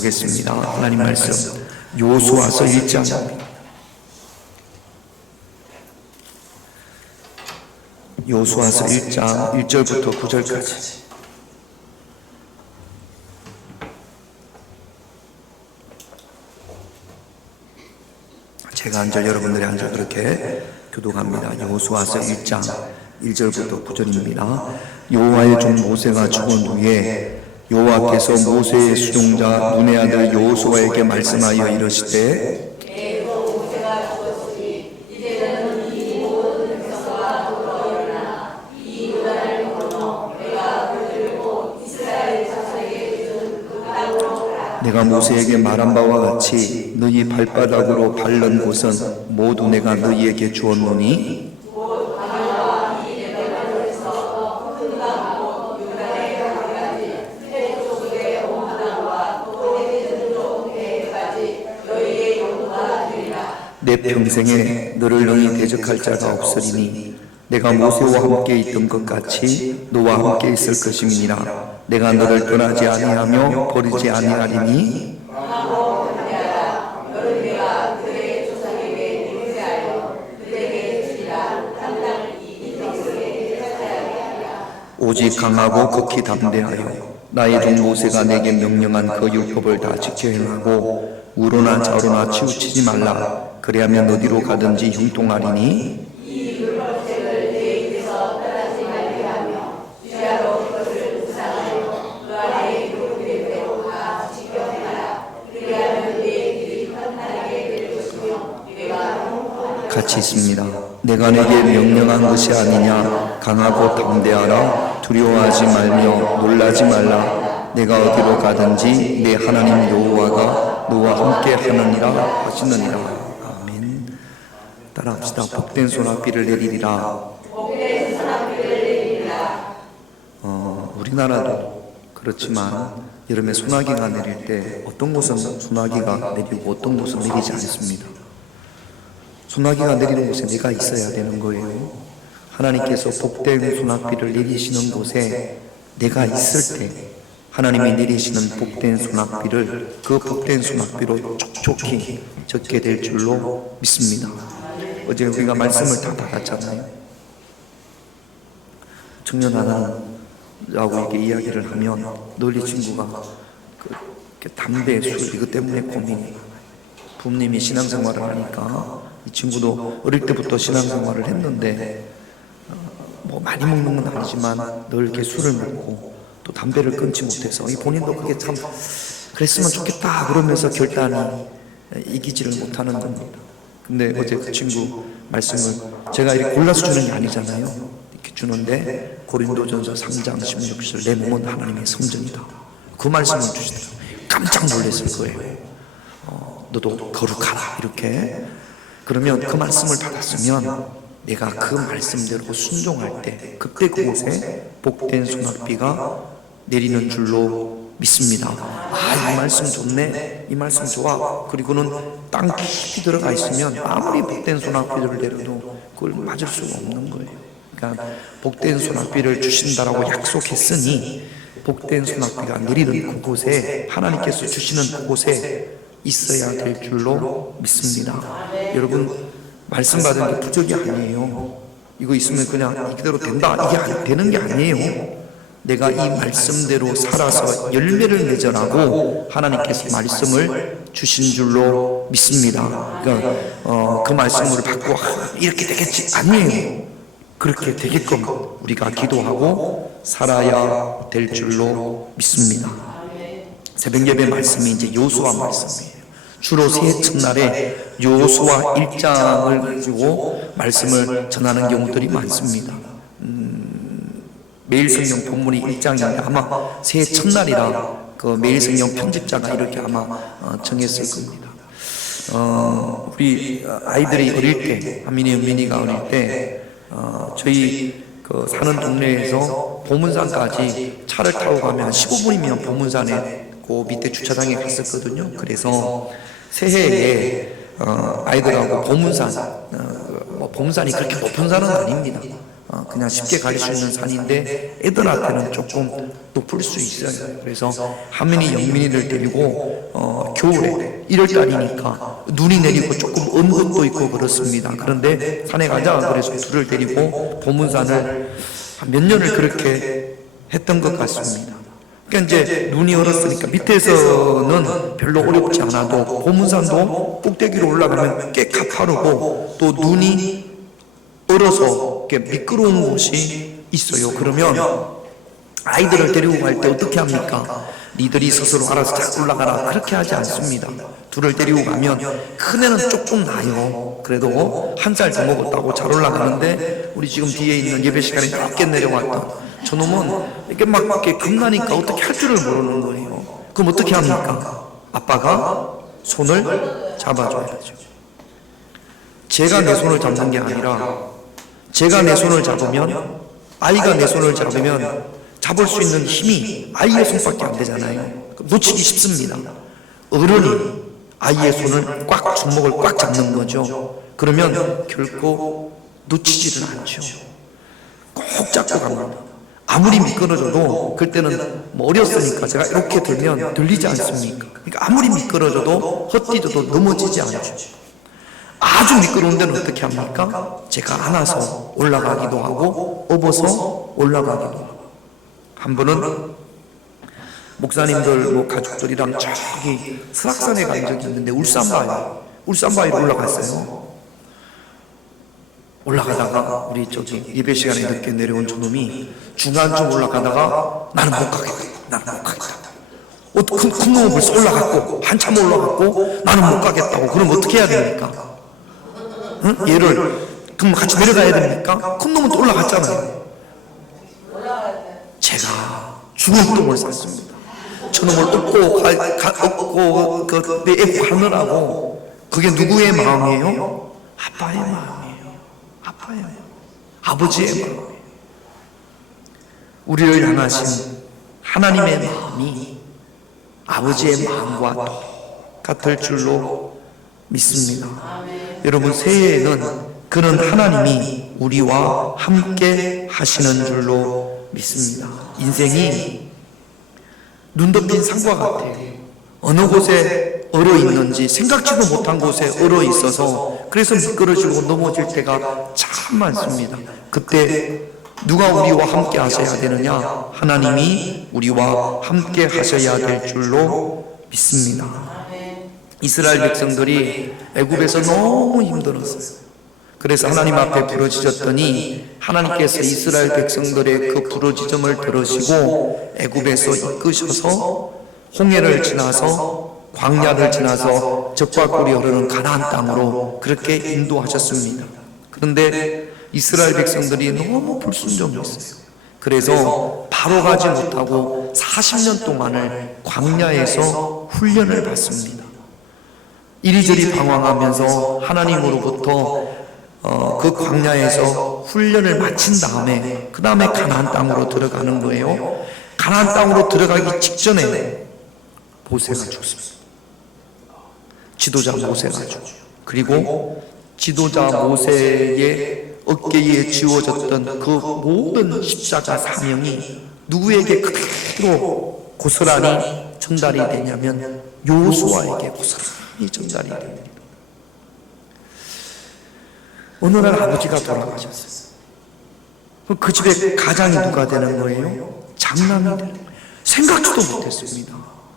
보겠습니다. 하나님 말씀 여호수아서 1장 여호수아서 1장 1절부터 9절까지. 제가 한 절, 여러분들이 한 절 그렇게 교독합니다. 여호수아서 1장 1절부터 9절입니다. 여호와의 종 모세가 죽은 후에 여호와께서 모세의 수종자 눈의 아들 여호수아에게 말씀하여 이르시되 내가 모세에게 말한 바와 같이 너희 발바닥으로 밟는 곳은 모두 내가 너희에게 주었노니 내 평생에 너를 능히 대적할 자가 없으리니 내가 모세와 함께 있던 것 같이 너와 함께 있을 것임이니라. 내가 너를 떠나지 아니하며 버리지 아니하리니 오직 강하고 극히 담대하여 나의 종 모세가 내게 명령한 그 율법을 다 지켜 행하고 우로나 좌로나 치우치지 말라. 그리하면 어디로 가든지 형통하리니 같이 있습니다. 내가 내게 명령한 것이 아니냐. 강하고 담대하라. 두려워하지 말며 놀라지 말라. 내가 어디로 가든지 내 하나님 여호와가 너와 함께 하느니라 하시느니라. 아멘. 따라합시다. 복된 소낙비를 내리리라. 우리나라도 그렇지만 여름에 소나기가 내릴 때 어떤 곳은 소나기가 내리고 어떤 곳은 내리지 않습니다. 소나기가 내리는 곳에 내가 있어야 되는 거예요. 하나님께서 복된 소낙비를 내리시는 곳에 내가 있을 때 하나님이 내리시는 복된 소낙비를 그 복된 소낙비로 촉촉히 적게 될 줄로 믿습니다. 어제 우리가 말씀을 다 받았잖아요. 청년 하나라고 이렇게 이야기를 하면 널리 친구가 담배, 술 이것 때문에 고민이. 부모님이 신앙생활을 하니까 이 친구도 어릴 때부터 신앙생활을 했는데 뭐 많이 먹는 건 아니지만 늘 이렇게 술을 먹고 또 담배를 끊지 못해서 이 본인도 그게 참 그랬으면 좋겠다 그러면서 결단이 이기지를 못하는 겁니다. 근데 어제 그 친구 말씀을 제가 이렇게 골라서 주는 게 아니잖아요. 이렇게 주는데 고린도전서 3장 16절 내 몸은 하나님의 성전이다. 그 말씀을 주시더라고요. 깜짝 놀랐을 거예요. 너도 거룩하라 이렇게. 그러면 그 말씀을 받았으면 내가 그 말씀대로 순종할 때 그때 그곳에 복된 소낙비가 내리는 줄로 믿습니다. 이 말씀 좋네, 이 말씀 좋아. 그리고는 땅 깊이 들어가 있으면 아무리 복된 소낙비를 내려도 그걸 맞을 수가 없는 거예요. 그러니까 복된 소낙비를 주신다라고 약속했으니 복된 소낙비가 내리는 그곳에 하나님께서 주시는 그곳에 있어야 될 줄로 믿습니다. 여러분 말씀 받은 게 부족이 아니에요. 이거 있으면 그냥 이대로 된다 이게 되는 게 아니에요. 내가 이 말씀대로 살아서 열매를 맺으라고 하나님께서 말씀을 주신 줄로 믿습니다. 그러니까 그 말씀을 받고 이렇게 되겠지 아니에요. 그렇게 되게끔 우리가 기도하고 살아야 될 줄로 믿습니다. 새벽 예배 말씀이 이제 여호수아 말씀이에요. 주로 새 첫날에 여호수아 1장을 가지고 말씀을 전하는 경우들이 많습니다. 매일 성경 본문이 1장인데 아마 새 첫날이라 그 매일 성경 편집자가 이렇게 아마 정했을 겁니다. 우리 아이들이 어릴 때, 하민이, 은민이가 어릴 때 저희 그 사는 동네에서 보문산까지 차를 타고 가면 한 15분이면 보문산에 그 밑에 주차장에 갔었거든요. 그래서 새해에 아이들하고 보문산, 뭐 보문산이 그렇게 높은 산은 아닙니다. 그냥 쉽게 갈 수 있는 산인데 애들한테는 조금 높을 수 있어요. 그래서 한민이 영민이를 데리고 겨울에 1월달이니까 눈이 내리고 조금 언 것도 있고 그렇습니다. 그런데 산에 가자 그래서 둘을 데리고 보문산을 몇 년을 그렇게 했던 것 같습니다. 그러니까 이제 눈이 얼었으니까 밑에서는 별로 어렵지 않아도 보문산도 꼭대기로 올라가면 꽤 가파르고 또 눈이 얼어서 미끄러운 곳이 있어요. 그러면 아이들을 데리고 갈 때 어떻게 합니까? 니들이 스스로 알아서 잘 올라가라 그렇게 하지 않습니다. 둘을 데리고 가면 큰애는 조금 나요. 그래도 한 살 더 먹었다고 잘 올라가는데 우리 지금 뒤에 있는 예배 시간에 늦게 내려왔던 저놈은 이렇게 막 이렇게 겁나니까 어떻게 할 줄을 모르는 거예요. 그럼 어떻게 합니까? 아빠가 손을 잡아줘야죠. 제가 내 손을 잡는 게 아니라 제가 내 손을 잡으면 아이가 내 손을 잡으면 잡을 수 있는 힘이 아이의 손밖에 안 되잖아요. 놓치기 쉽습니다. 어른이 아이의 손을 꽉 주먹을 꽉 잡는 거죠. 그러면 결코 놓치지를 않죠. 꼭 잡고 갑니다. 아무리 미끄러져도 그때는 뭐 어렸으니까 제가 이렇게 들면 들리지 않습니까? 그러니까 아무리 미끄러져도 헛디뎌도 넘어지지 않죠. 아주 미끄러운 데는 어떻게 합니까? 제가 안아서 올라가기도 하고 업어서 올라가기도 하고. 한 번은 목사님들 뭐 가족들이랑 저기 설악산에 간 적이 있는데 울산바위로 올라갔어요. 올라가다가 우리 저기 예배 시간에 늦게 내려온 저놈이 중간쯤 올라가다가 나는 못 가겠다. 큰 놈은 벌써 올라갔고 한참 올라갔고 나는 못 가겠다고. 그럼 어떻게 해야 됩니까? 응? 얘를 그럼 같이 내려가야 됩니까? 큰 놈은 또 올라갔잖아요. 제가 죽을 똥을 쌌습니다. 저놈을 업고 내고 가느라고. 그게 누구의 마음이에요? 아빠의 마음이에요. 아버지의 마음이에요. 우리를 향하신 하나님의 마음이 아버지의 마음과 똑같을 줄로 믿습니다. 여러분, 새해에는 그런 하나님이 우리와 함께 하시는 줄로 믿습니다. 인생이 눈 덮인 산과 같아요. 어느 곳에 얼어 있는지 생각지도 못한 곳에 얼어 있어서 그래서 미끄러지고 넘어질 때가 참 많습니다. 그때 누가 우리와 함께 하셔야 되느냐? 하나님이 우리와 함께 하셔야 될 줄로 믿습니다. 이스라엘 백성들이 애굽에서 너무 힘들었어요. 그래서 하나님 앞에 부르짖었더니 하나님께서 이스라엘 백성들의 그 부르짖음을 들으시고 애굽에서 이끄셔서 홍해를 지나서 광야를 지나서 적과 꿀이 흐르는 가나안 땅으로 그렇게 인도하셨습니다. 그런데 이스라엘 백성들이 너무 불순종했어요. 그래서 바로 가지 못하고 40년 동안을 광야에서 훈련을 받습니다. 이리저리 방황하면서 하나님으로부터 그 광야에서 훈련을 마친 다음에 그 다음에 가나안 땅으로 들어가는 거예요. 가나안 땅으로 들어가기 직전에 모세가 죽습니다. 지도자 모세가 죽어요. 그리고 지도자 모세의 어깨에 지워졌던 그 모든 십자가 사명이 누구에게 그대로 고스란히 전달이 되냐면 여호수아에게 고스란히 전달이 됩니다. 어느 날 아버지가 돌아가셨어요. 그 집에 가장이 누가 되는 거예요? 장남이 되는 거예요. 생각지도 못했습니다.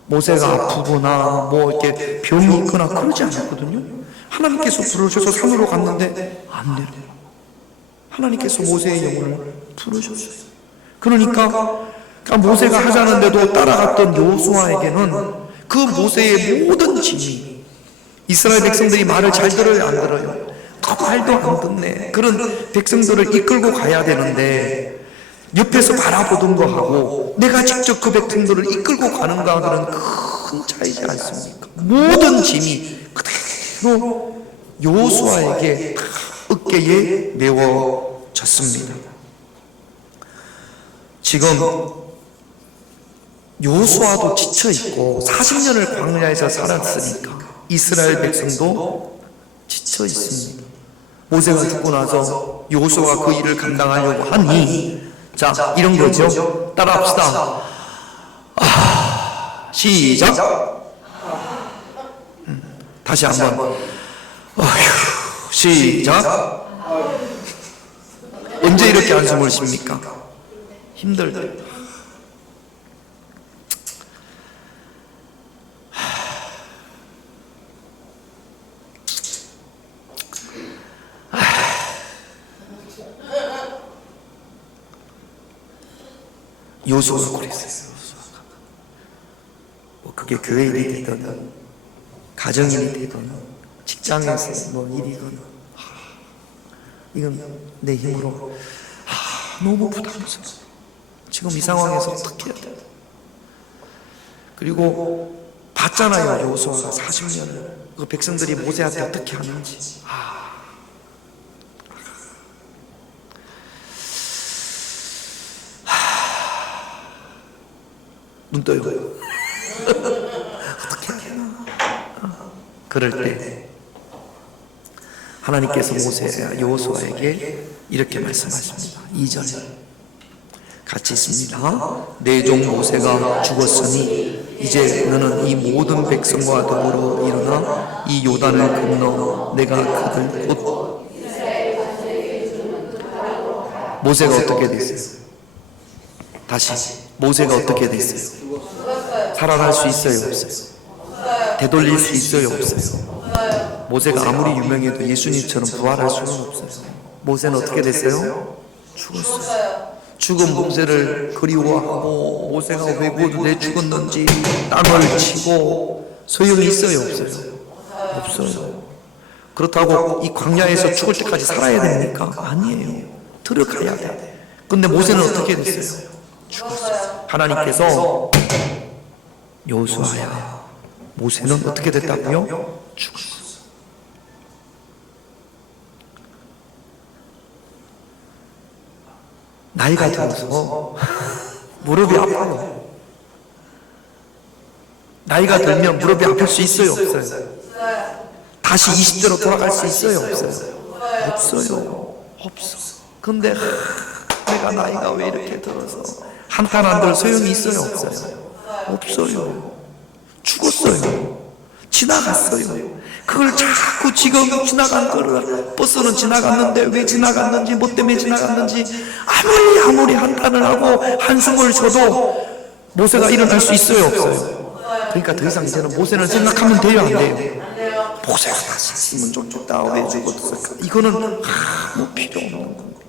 모세가 아프거나 뭐 이렇게 병이 있거나 그러지 않았거든요. 하나님께서 부르셔서 산으로 갔는데 안 내려요. 하나님께서 모세의 영혼을 부르셨어요. 그러니까 모세가 하자는데도 따라갔던 여호수아에게는 그 모세의 모든 짐이, 이스라엘 백성들이 말을 잘 들어요, 안 들어요? 말도 안 듣네. 그런 백성들을 이끌고 가야 되는데 옆에서 바라보던 거 하고 내가 직접 그 백성들을 이끌고 가는가 하는 큰 차이지 않습니까? 모든 짐이 그대로 여호수아에게 어깨에 메워졌습니다. 지금 여호수아도 지쳐있고 40년을 광야에서 살았으니까 이스라엘 백성도 지쳐있습니다. 모세가 죽고 나서 여호수아가 그 일을 감당하려고 하니, 자, 이런 거죠. 따라합시다. 시작. 다시 한번. 시작. 언제 이렇게 한숨을 쉽니까? 힘들 때. 요소가 그랬어요. 뭐 그게 교회 일이 되든 가정 일이 되든 직장에서 뭐 일이건, 이건 내 힘으로 너무 부담스러워. 지금 이 상황에서 어떻게 해야 돼? 그리고 봤잖아요. 여호수아가 40년을 그 백성들이 모세한테 어떻게 하는지. 눈 떠요. 어떻게 하나? 그럴 때 하나님께서 모세 여호수아에게 이렇게 말씀하십니다. 2절 같이 있습니다. 내 종 모세가 죽었으니 이제 너는 이 모든 백성과 더불어 일어나 이 요단을 건너 내가 그들 곧 모세가 어떻게 됐어요? 다시 모세가 어떻게 됐어요? 살아날 수 있어요? 없어요? 되돌릴 수 있어요? 없어요? 모세가 아무리 유명해도 예수님처럼 부활할 수는 없어요. 모세는 어떻게 됐어요? 죽었어요. 죽은 모세를 그리워하고 모세가 왜 내 죽었는지 땅을 치고 소용이 있어요? 없어요? 없어요. 그렇다고 이 광야에서 죽을 때까지 살아야 됩니까? 아니에요. 들어가야 돼. 근데 모세는 어떻게 됐어요? 죽었어요. 하나님께서 여호수아야, 모세는 어떻게 됐다고요? 죽었어. 나이가 들어서 무릎이 아파요. 나이가 들면 무릎이 아플 수 있어요? 없어요? 다시 20대로 돌아갈 수 있어요? 없어요? 없어요. 없어. 근데 내가 나이가 왜 이렇게 들어서 한탄 안 들 소용이 있어요? 없어요? 없어요. 죽었어요. 지나갔어요. 그걸 자꾸 지금 지나간 거를, 버스는 지나갔는데 왜 지나갔는지, 뭐 때문에 지나갔는지 아무리 한탄을 하고 한숨을 쉬어도 모세가 일어날 수 있어요? 없어요? 그러니까 더 이상 이제는 모세는 생각하면 돼요? 안 돼요? 모세가 다시 있으면 좀 좋다. 왜 죽었을까? 이거는 뭐 필요 없는 건데.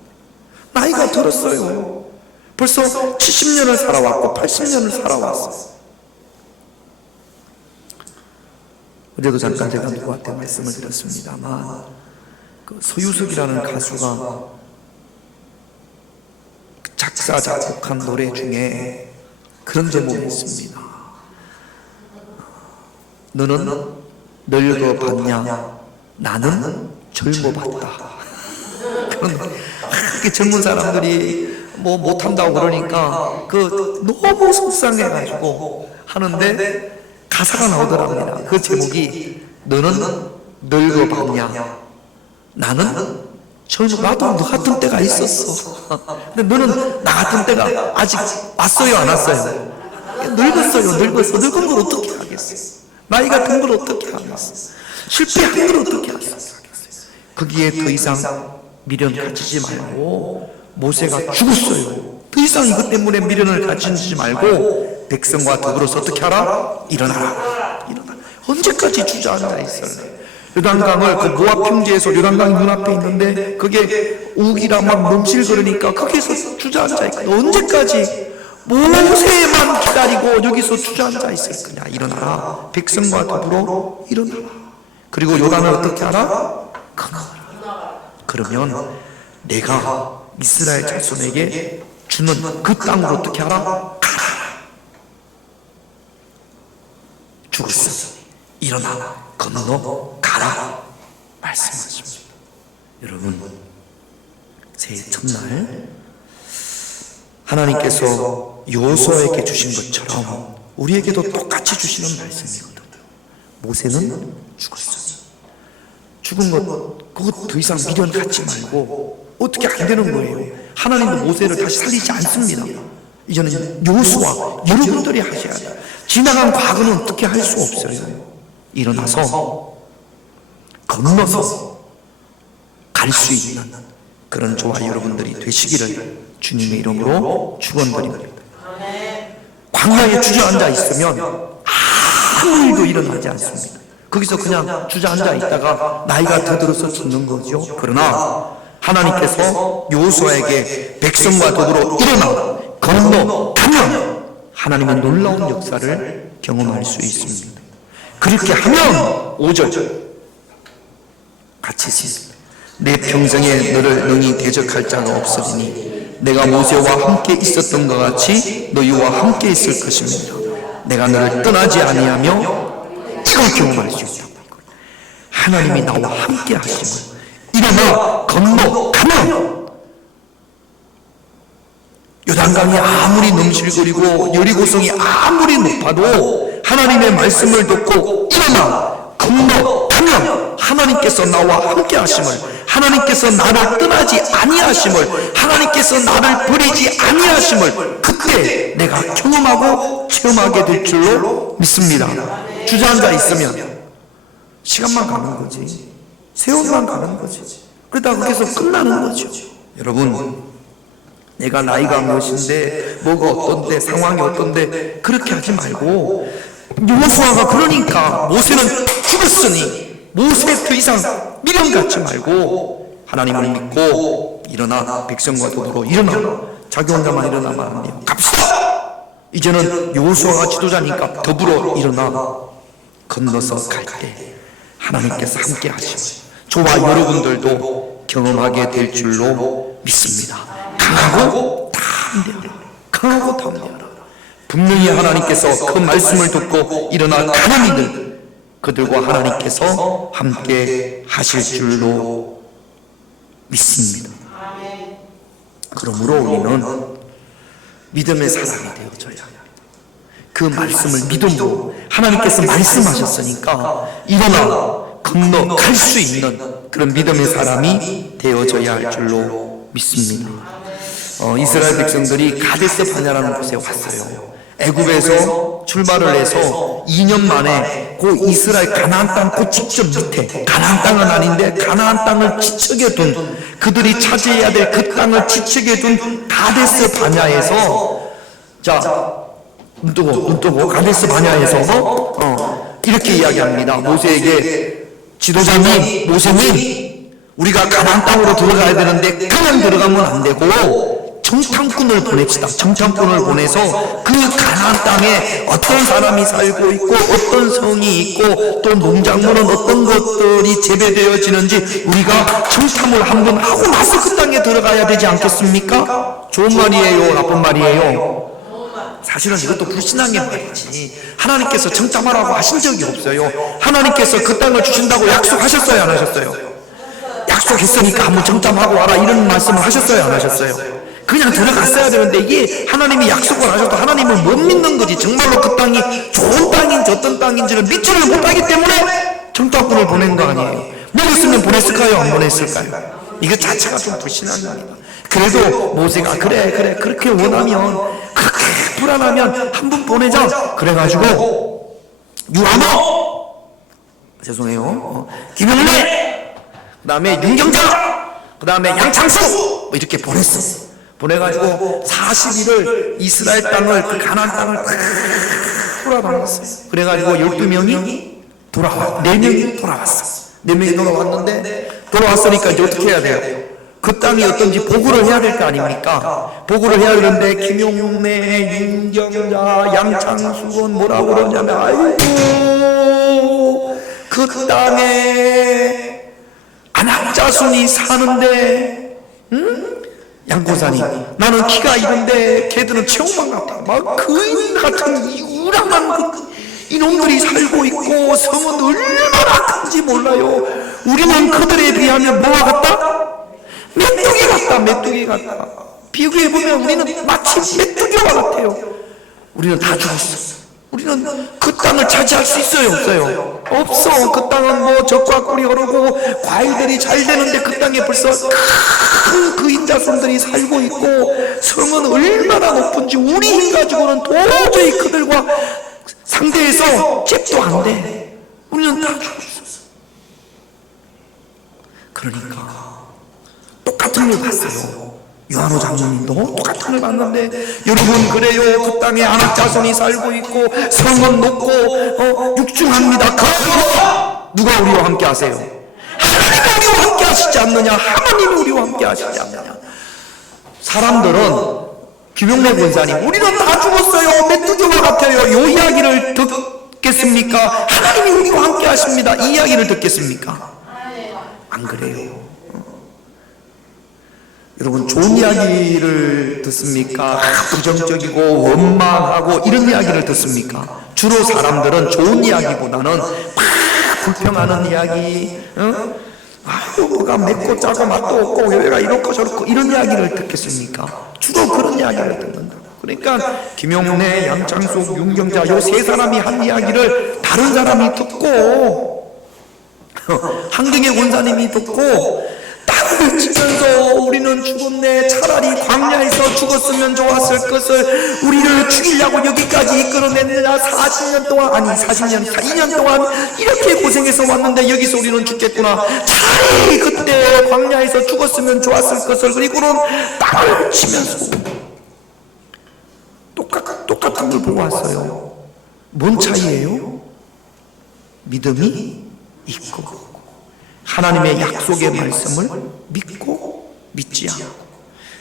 나이가 들었어요. 벌써 70년을 살아왔고 80년을 살아왔어. 어제도 잠깐 제가 누구한테 말씀을 드렸습니다만, 그 서유석이라는 가수가 작사 작곡한 노래 중에 그런 제목이 있습니다. 너는 늙어봤냐? 나는 젊어봤다. 그렇게 젊은 사람들이 뭐 못한다고 그러니까 그 너무 속상해가지고 하는데 가사가 나오더랍니다. 그 제목이 너는 늙어봤냐? 나는 젊어. 나도 너 같은 때가 있었어. 근데 너는 나 같은 때가 아직 왔어요? 안 왔어요? 늙었어요. 늙은 걸 어떻게 하겠어? 나이가 든 걸 어떻게 하겠어? 실패한 걸 어떻게 하겠어? 거기에 더 이상 미련 가지지 말고, 모세가 죽었어요. 더 이상 이것 때문에 미련을 가지지 말고 백성과 더불어서 어떻게 하라? 일어나라. 언제까지 주저앉아 있을래? 요단강을, 그 모압 평지에서 요단강이 눈앞에 있는데 그게 우기라 막 넘실거리니까 거기서 주저앉아 있고, 언제까지 모세만 기다리고 여기서 주저앉아 있을 거냐? 일어나라. 백성과 더불어 일어나라. 그리고 요단을 어떻게 하라? 건너라. 그러면 내가 이스라엘 자손에게 주는 그 땅으로 어떻게 하라? 가라. 죽었으니 일어나 건너 가라 말씀하십니다. 여러분, 새해 첫날 하나님께서 여호수아에게 주신 것처럼 우리에게도 똑같이 주시는 말씀이거든요. 모세는 죽었으니 죽은 것 그거 더 이상 미련 갖지 말고 어떻게 안 되는 거예요. 하나님도 모세를 다시 살리지 않습니다. 이제는 여호수아 여러분들이 하셔야 돼요. 지나간 과거는 어떻게 할 수 없어요. 일어나서 건너서 갈 수 있는 그런 저와 여러분들이 되시기를 주님의 이름으로 축원드립니다. 광야에 주저앉아 있으면 아무 일도 일어나지 않습니다. 거기서 그냥 주저앉아 있다가 나이가 더 들어서 죽는 거죠. 그러나 하나님께서 여호수아에게 백성과 더불어 일어나 건너가면 하나님의 놀라운 역사를 경험할 수 있습니다. 그렇게 하면 5절 같이 읽습니다. 내 평생에 너를 능히 대적할 자가 없으리니 내가 모세와 함께 있었던 것 같이 너희와 함께 있을 것입니다. 내가 너를 떠나지 아니하며 이걸 경험할 수 있다. 하나님이 나와 함께 하심을 일어나 건너가면 요단강이 아무리 넘실거리고 여리고성이 아무리 높아도 하나님의 말씀을 듣고 일어나 건너가면 하나님께서 나와 함께 하심을, 하나님께서 나를 떠나지 아니하심을, 하나님께서 나를 버리지 아니하심을 그때 내가 경험하고 체험하게 될 줄로 믿습니다. 주저앉아 있으면 시간만 가는 거지, 세월만 가는 거지. 그러다가 거기서 끝나는 거죠. 여러분, 내가 나이가 몇인데 뭐가 어떤데 상황이 어떤데 그렇게 하지 말고, 여호수아가 그러니까 모세는 죽었으니 모세 더 이상 미련 갖지 말고 하나님을 믿고 일어나 백성과 더불어 일어나. 자기 혼자만 일어나면 안 돼요. 갑시다. 이제는 여호수아가 지도자니까 더불어 일어나 건너서 갈 때 하나님께서 함께 하시고 저와 여러분들도 경험하게 될 줄로 믿습니다. 강하고 담대하라. 강하고 담대하라. 분명히 하나님께서 그 말씀을 듣고 일어나 가는 이들, 그들과 하나님께서 함께 하실 줄로 믿습니다. 그러므로 우리는 믿음의 사람이 되어져야 해요. 그 말씀을 믿음으로, 하나님께서 말씀하셨으니까 일어나 건너갈 수 있는 그런 믿음의 사람이 되어져야 할 줄로 믿습니다. 이스라엘 백성들이 가데스 바네라는 곳에 왔어요. 애굽에서 출발을 해서 2년 만에 그 이스라엘 가나안 땅 그 직접 밑에, 가나안 땅은 아닌데 가나안 땅을 지척에 둔, 그들이 차지해야 될 그 땅을 지척에 둔 가데스 바냐에서, 자, 눈 뜨고 가데스 바냐에서 이렇게 이야기합니다. 모세에게, 지도자님, 모세님, 우리가 가나안 땅으로 들어가야 되는데 그냥 들어가면 안 되고 정탐꾼을 보냅시다. 정탐꾼을 보내서 그 가나안 땅에 어떤 사람이 살고 있고 어떤 성이 있고 또 농작물은 어떤 것들이 재배되어지는지 우리가 정탐을 한번 하고 나서 그 땅에 들어가야 되지 않겠습니까? 좋은 말이에요, 나쁜 말이에요? 사실은 이것도 불신앙의 말이지. 하나님께서 정탐하라고 하신 적이 없어요. 하나님께서 그 땅을 주신다고 약속하셨어요, 안 하셨어요? 약속했으니까 한번 정탐하고 와라, 이런 말씀을 하셨어요, 안 하셨어요? 그냥 들어갔어야 되는데 이게 하나님이 약속을 하셔도 하나님을 못 믿는 거지. 정말로 그 땅이 좋은 땅인지 어떤 땅인지를 믿지를 못하기 때문에 정탐꾼을 보낸 거 아니에요. 믿었으면 보냈을까요, 안 보냈을까요? 이거 자체가 좀 불신한 겁니다. 그래도 모세가 그래 그렇게 원하면, 그렇게 불안하면 한 번 보내자. 그래가지고 유한호, 죄송해요, 김영래, 그 다음에 윤경자, 그 다음에 양창수 이렇게 보냈어. 보내가지고 40일을 이스라엘 땅을, 그 가나안 땅을 돌아다녔어요. 그래가지고 12명이 돌아와, 4명이 돌아왔어. 4명이 돌아왔는데, 돌아왔으니까 이제 어떻게 해야 돼요? 그 땅이 어떤지 보고를 해야 될 거 아닙니까? 보고를 해야 되는데 김용래, 윤경자, 양창수는 뭐라고 그러냐면, 아이고 그 땅에 안악자손이 사는데, 응? 양고사니, 나는 키가 이런데 걔들은 체형만 같아. 막 거인 같은 우람한 이놈들이 살고 있고 성은 얼마나 큰지 몰라요. 우리는 그들에 비하면 뭐와 같다? 메뚜기 같다. 메뚜기 같다. 비교해보면 우리는 마치 메뚜기와 같아요. 우리는 다 죽었어. 우리는 그 땅을 차지할 수 있어요, 없어요? 없어. 그 땅은 뭐 적과 꿀이 흐르고 과일들이 잘 되는데 그 땅에 벌써 큰 그인자손들이 살고 있고 성은 얼마나 높은지 우리 힘 가지고는 도저히 그들과 상대해서 잽도 안 돼. 우리는 다 죽었어. 그러니까 똑같은 걸 봤어요. 요한오 장로님도 똑같은 걸 봤는데, 여러분 그래요. 그 땅에 안악자손이 살고 있고 성은 높고 육중합니다. 그러나 누가 우리와 함께 하세요? 하나님이 우리와 함께 하시지 않느냐? 하나님이 우리와 함께 하시지 않느냐? 사람들은 김용래 권사님 우리는 다 죽었어요, 메뚜기와 같아요, 요 이야기를 듣겠습니까? 하나님이 우리와 함께 하십니다, 이 이야기를 듣겠습니까? 안 그래요. 여러분 좋은 이야기를 듣습니까? 부정적이고 원망하고 이런 이야기를 듣습니까? 주로 사람들은 좋은 이야기보다는 막 불평하는 이야기, 아유 뭐가 맵고 짜고 맛도 없고 교회가 이렇고 저렇고 이런 이야기를 듣겠습니까? 주로 그런 이야기를 듣는다. 그러니까 김용래, 양창숙, 윤경자 요 세 사람이 한 이야기를 다른 사람이 듣고 한경의 권사님이 듣고 땅을 치면서 우리는 죽었네, 차라리 광야에서 죽었으면 좋았을 것을 우리를 죽이려고 여기까지 이끌어냈느냐, 40년 동안, 아니 40년, 2년 동안 이렇게 고생해서 왔는데 여기서 우리는 죽겠구나, 차라리 그때 광야에서 죽었으면 좋았을 것을. 그리고는 땅을 치면서 똑같은 걸 보고 왔어요. 뭔 차이예요? 믿음이 있고 하나님의 약속의 말씀을 믿고 믿지 않고.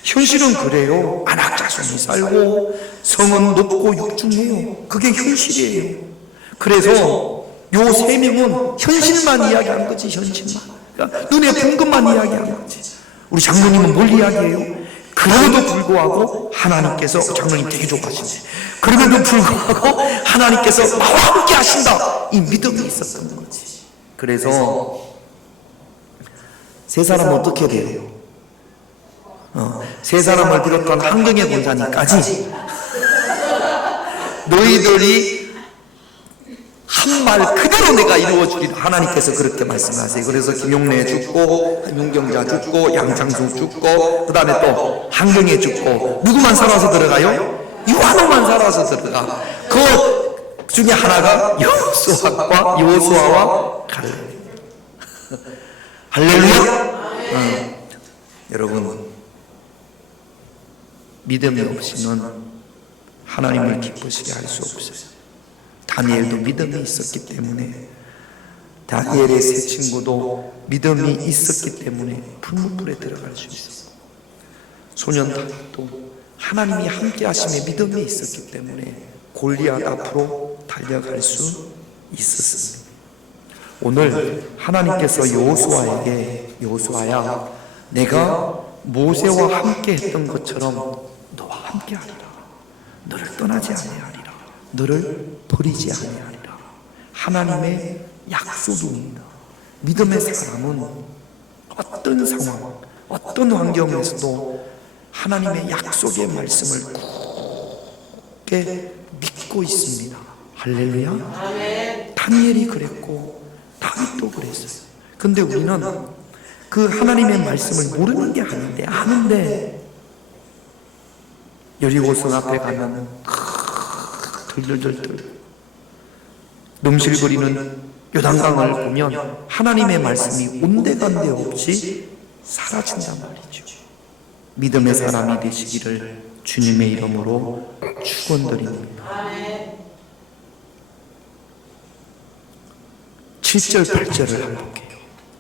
현실은 그래요. 안악자손이 살고 성은 높고 육중해요. 그게 현실이에요. 그래서 요 세 명은 현실만 이야기하는 거지. 현실만, 그러니까 눈에 본 것만 이야기하는 거지. 우리 장로님은 뭘 이야기해요? 그럼에도 불구하고 하나님께서, 장로님 되게 좋아하시네, 그럼에도 불구하고 하나님께서 나와 함께 하신다, 이 믿음이 있었던 거지. 그래서 세 사람은 어떻게 돼요? 세 사람을 비롯한 한경의 권사님까지 너희들이 한 말 그대로 내가 이루어주리라 하나님께서 그렇게 말씀하세요. 그래서 김용래 죽고 윤경자 죽고 양창숙 죽고 그 다음에 또 한경에 죽고 누구만 살아서 들어가요? 요한오만 살아서 들어가. 그 중에 하나가 여호수아와 갈렙. 할렐루야. 여러분 믿음이 없이는 하나님을 기쁘시게 할 수 없어요. 다니엘도 믿음이 있었기 때문에, 다니엘의 세 친구도 믿음이 있었기 때문에 불문불에 들어갈 수 있었고, 소년 다윗도 하나님이 함께 하심에 믿음이 있었기 때문에 골리앗 앞으로 달려갈 수 있었습니다. 오늘 하나님께서 여호수아에게, 여호수아야 내가 모세와 함께 했던 것처럼 너와 함께 하리라, 너를 떠나지 아니하리라, 너를 버리지 아니하리라. 하나님의 약속입니다. 믿음의 사람은 어떤 상황, 어떤 환경에서도 하나님의 약속의 말씀을 굳게 믿고 있습니다. 할렐루야. 아멘. 다니엘이 그랬고 다윗도 그랬어요. 근데 우리는 그 하나님의 말씀을 모르는 게 아닌데, 아는데 여리고성 앞에 가면 들들들들 넘실거리는 요단강을 보면 하나님의 말씀이 온데간데 없이 사라진단 말이죠. 믿음의 사람이 되시기를 주님의 이름으로 축원드립니다. 7절 8절을 한번 볼게요.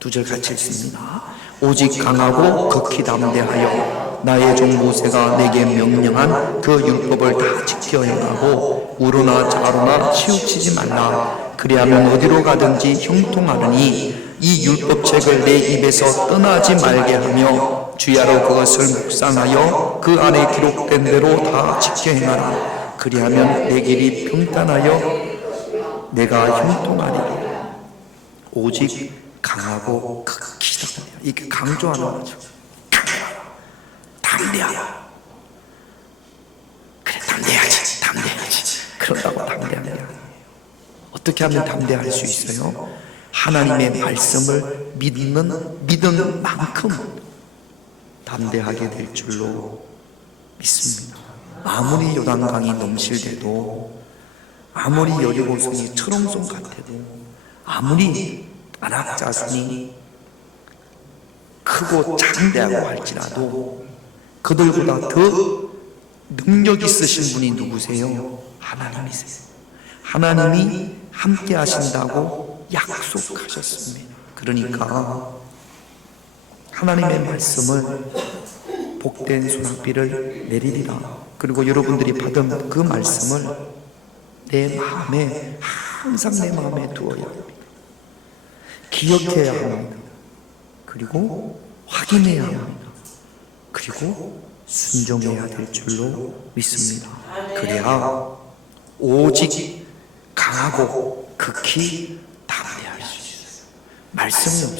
두 절 같이 읽습니다. 오직 강하고 극히 담대하여 나의 종 모세가 내게 명령한 그 율법을 다 지켜 행하고 우로나 좌로나 치우치지 말라. 그리하면 어디로 가든지 형통하느니 이 율법책을 내 입에서 떠나지 말게 하며 주야로 그것을 묵상하여 그 안에 기록된 대로 다 지켜 행하라. 그리하면 내 길이 평탄하여 내가 형통하리라. 오직 강하고 극히 담대하라. 이게 강조하는 거죠. 담대하라. 그래, 담대하지. 그런다고 담대한 게 아니에요. 어떻게 하면 담대할 수 있어요? 하나님의 말씀을 믿는 만큼 담대하게 될 줄로 믿습니다. 아무리 요단강이 넘실대도, 아무리 여리고성이 철옹성 같아도, 아무리 아낙 자손이 크고 장대하고 할지라도 그들보다 더 능력 있으신 분이 누구세요? 하나님이세요. 하나님이 함께 하신다고 약속하셨습니다. 그러니까 하나님의 말씀을 복된 소낙비를 내리리라. 그리고 여러분들이 받은 그 말씀을 내 마음에, 항상 내 마음에 두어야 합니다. 기억해야 합니다. 그리고 확인해야 합니다. 그리고 순종해야 될 줄로 믿습니다. 그래야 오직 강하고 극히 담대할 수 있어요. 말씀이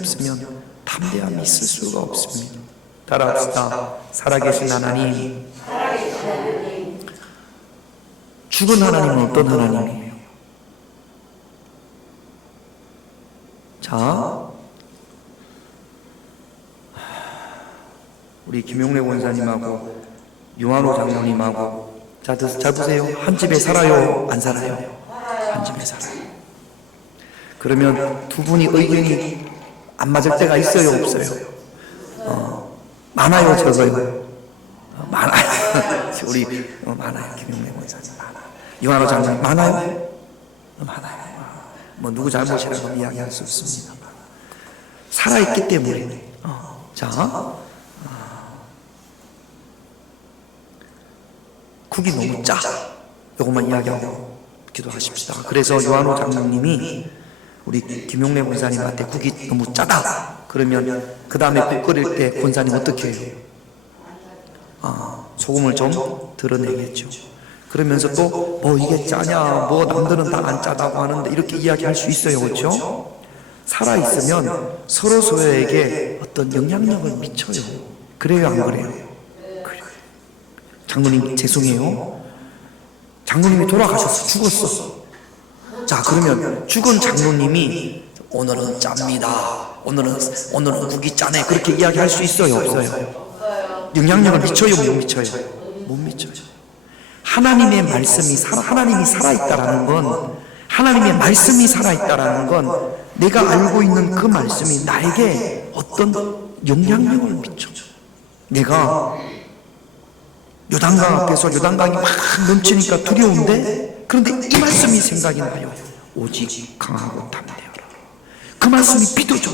없으면 담대함이 있을 수가 없습니다. 따라합시다. 살아계신 하나님. 죽은 하나님은 어떤 하나님이에요? 자, 우리 김용래 원사님하고 유한호 장로님하고 잘 보세요. 한 집에 살아요? 안 살아요? 한 집에 살아요. 그러면 두 분이 의견이 안 맞을 때가 있어요? 없어요? 많아요? 적어요? 많아요. 우리 많아요. 김용래 원사님 많아요. 유한호 장로님 많아요? 많아요. 뭐 누구 잘못이라고 이야기할 수 없습니다. 살아있기 때문에. 자, 국이 너무 짜. 요것만 이야기하고 기도하십시다. 그래서 요한호 장로님이 우리 김용래 권사님한테 국이 너무 짜다. 그러면 그 다음에 국 끓일 때 권사님 어떻게 해요? 소금을 좀 드러내겠죠. 그러면서 또 뭐 이게 짜냐, 뭐 남들은 다 안 짜다고 하는데 이렇게 이야기할 수 있어요. 그렇죠? 살아있으면 서로 서로에게 어떤 영향력을 미쳐요. 그래요, 안 그래요? 그래요. 장로님 죄송해요. 장로님이 돌아가셨어. 죽었어. 자, 그러면 죽은 장로님이 오늘은 짭니다. 오늘은 국이 짜네. 그렇게 이야기할 수 있어요, 없어요? 영향력을 미쳐요, 못 미쳐요? 못 미쳐요. 하나님의 하나님이 살아있다라는 건, 하나님의 말씀이 살아있다라는 건 내가 알고 있는 그 말씀이 나에게 어떤 영향력을 미쳐. 내가 요단강 앞에서 요단강이 막 넘치니까 두려운데, 그런데 이 말씀이 생각이 나요. 오직 강하고 담대하라. 그 말씀이 믿어져.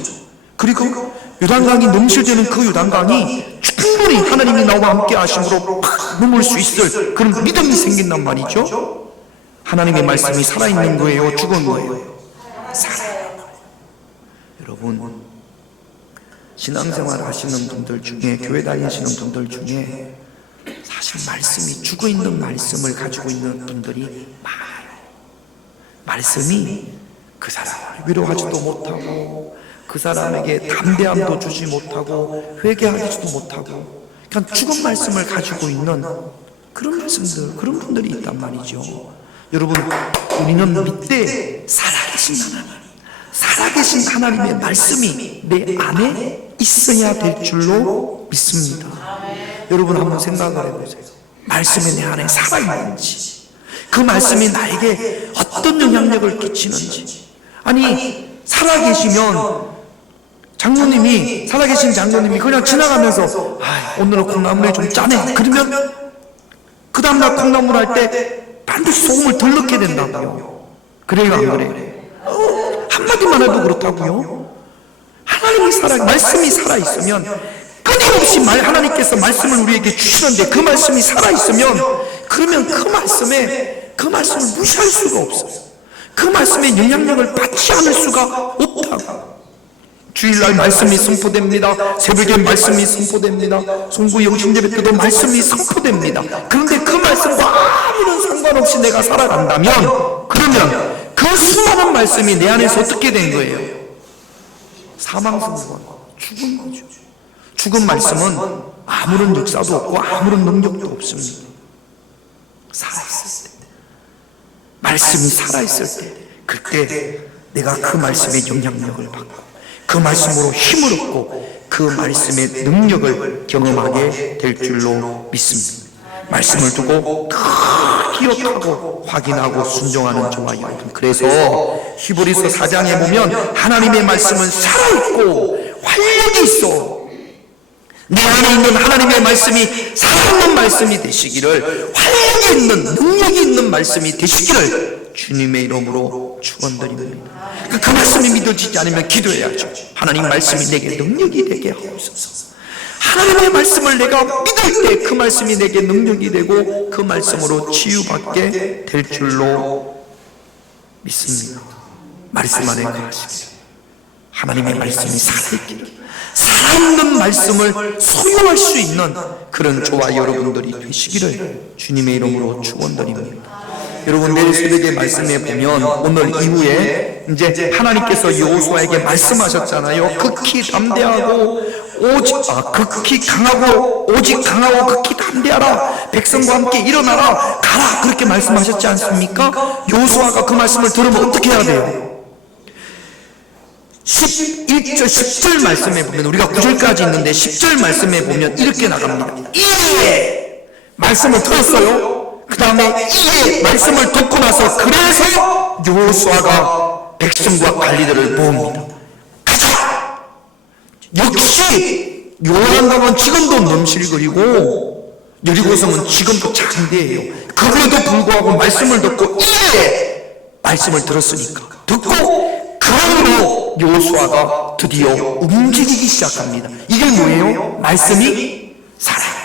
그리고 요단강이 넘실대는 그 요단강이 충분히 하나님이 나와 함께 하심으로 팍 넘을 수 있을 그런 믿음이 생긴단 말이죠. 하나님의 말씀이 살아있는 거예요? 죽은 거예요? 살아있는 거예요. 여러분, 신앙생활 하시는 분들 중에, 교회 다니시는 분들 중에 사실 말씀이 죽어있는 말씀을 가지고 있는 분들이 많아요. 말씀이 그 사람을 위로하지도 못하고, 그 사람에게 담대함도 주지 못하고, 회개하지도 못하고, 그냥 죽은 말씀을 가지고 있는 그런 말씀들, 그런 분들이 있단 말이죠. 여러분, 우리는 믿되 살아계신 하나님의 말씀이 내 안에 있어야 될 줄로 믿습니다. 여러분 한번 생각을 해보세요. 말씀이 내 안에 살아있는지, 그 말씀이 나에게 어떤 영향력을 끼치는지. 아니, 살아계시면 살아계신 장로님이 그냥 지나가면서 오늘은 콩나물에 좀 짜네. 그러면 그 다음날 콩나물 할 때 반드시 소금을 덜 넣게 된다고요. 그래요, 안 그래요? 한마디만 해도 그렇다고요. 말씀이 살아있으면 끊임없이 하나님께서 말씀을 우리에게 주시는데, 그 말씀이 살아있으면, 그러면 그 말씀을 무시할 수가 없어요. 그 말씀의 영향력을 받지 않을 수가 없다고. 주일날 말씀이 선포됩니다. 새벽에 말씀이 선포됩니다. 송구 영신예배 때도 말씀이 선포됩니다. 그런데 그 말씀과 아무런 상관없이 내가 살아간다면, 그러면 그 수많은 말씀이 내 안에서 어떻게 된 거예요? 사망승권, 죽은 거죠. 죽은 말씀은 아무런 역사도 없고 아무런 능력도 없습니다. 살아있을 때. 말씀이 살아있을 때, 그때 내가 그 말씀의 영향력을 받고 그 말씀으로 힘을 얻고 그 말씀의 능력을 경험하게 될 줄로 믿습니다. 말씀을 두고 기억하고 확인하고 순종하는 저와 여러분, 그래서 히브리서 4장에 보면 하나님의 말씀은 살아있고 활력이 있어. 내 안에 있는 하나님의 말씀이 살아있는 말씀이 되시기를, 활력이 있는, 능력이 있는 말씀이 되시기를 주님의 이름으로 축원드립니다. 그 말씀이 믿어지지 않으면 기도해야죠. 하나님 말씀이 내게 능력이 되게 하옵소서. 하나님의 말씀을 내가 믿을 때 그 말씀이 내게 능력이 되고 그 말씀으로 치유받게 될 줄로 믿습니다. 말씀 안에 거하시길, 하나님의 말씀이 살아있기를, 살아있는 말씀을 소유할 수 있는 그런 저와 여러분들이 되시기를 주님의 이름으로 축원드립니다. 여러분, 내일 새벽에 말씀에 보면 오늘 이후에 이제 하나님께서 여호수아에게 말씀하셨잖아요. 극히 담대하고 극히 강하고 오직 강하고 극히 담대하라, 백성과 함께 일어나라, 가라, 그렇게 말씀하셨지 않습니까? 여호수아가 그 말씀을 들으면 어떻게 해야 돼요? 11절 10절 말씀에 보면, 우리가 9절까지 있는데 10절 말씀에 보면 이렇게 나갑니다. 이에 말씀을 들었어요. 그 다음에 이에 말씀을 듣고 나서, 그래서 여호수아가 백성과 관리들을 모읍니다. 가자! 역시 요단강은 지금도 넘실거리고 여리고성은 지금도 장대해요. 그럼에도 불구하고 말씀을 듣고 이에 말씀을 들었으니까, 듣고 그러므로 여호수아가 드디어 움직이기 시작합니다. 이게 뭐예요? 말씀이 살아요.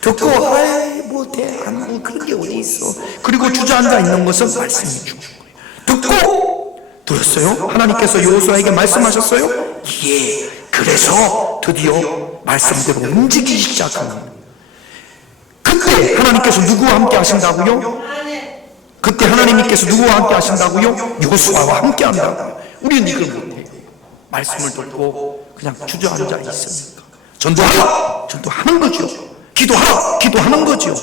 듣고 뭐 그런 게 어디 있어. 그리고 주저앉아 있는 것은 말씀이 죽은 거예요. 듣고 들었어요? 하나님께서 여호수아에게 말씀하셨어요? 예. 그래서 드디어 말씀대로 움직이기 시작합니다. 그때 하나님께서 누구와 함께 하신다고요? 그때 하나님께서 누구와 함께 하신다고요? 여호수아와 함께 한다고요. 우리는 이걸 못해요. 말씀을 듣고 그냥 주저앉아 있으니까. 전도하라! 전도하는 거죠. 기도하라! 기도하는 거죠.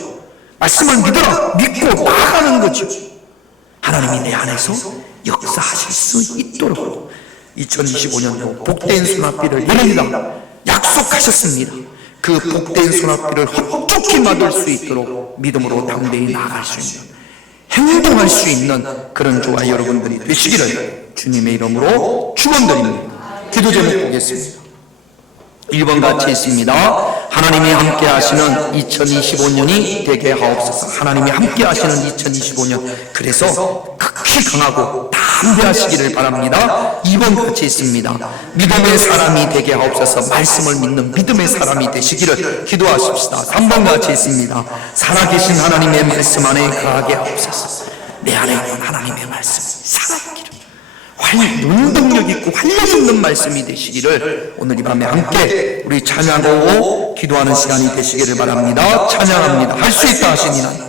말씀을 믿어라! 믿고 나아가는 거죠. 하나님이 내 안에서 역사하실 수 있도록 2025년도 복된 손앞길을 열린다 약속하셨습니다. 그 복된 손앞길을 헛좋게 막을 수 있도록 믿음으로 당대히 나아갈 수 있는, 행동할 수 있는 그런 저와 여러분들이 되시기를 주님의 이름으로 축원드립니다. 기도 제목 보겠습니다. 1번 같이 있습니다. 하나님이 함께 하시는 2025년이 되게 하옵소서. 하나님이 함께 하시는 2025년, 그래서 극히 강하고 담대하시기를 바랍니다. 2번 같이 있습니다. 믿음의 사람이 되게 하옵소서. 말씀을 믿는 믿음의 사람이 되시기를 기도하십시다. 3번 같이 있습니다. 살아계신 하나님의 말씀 안에 거하게 하옵소서. 내 안에 있는 하나님의 말씀이 살아있기를, 능력 있고 활력 있는 말씀이 되시기를 오늘 이 밤에 함께 우리 찬양하고 기도하는 시간이 되시기를 바랍니다. 찬양합니다. 할 수 있다 하시니나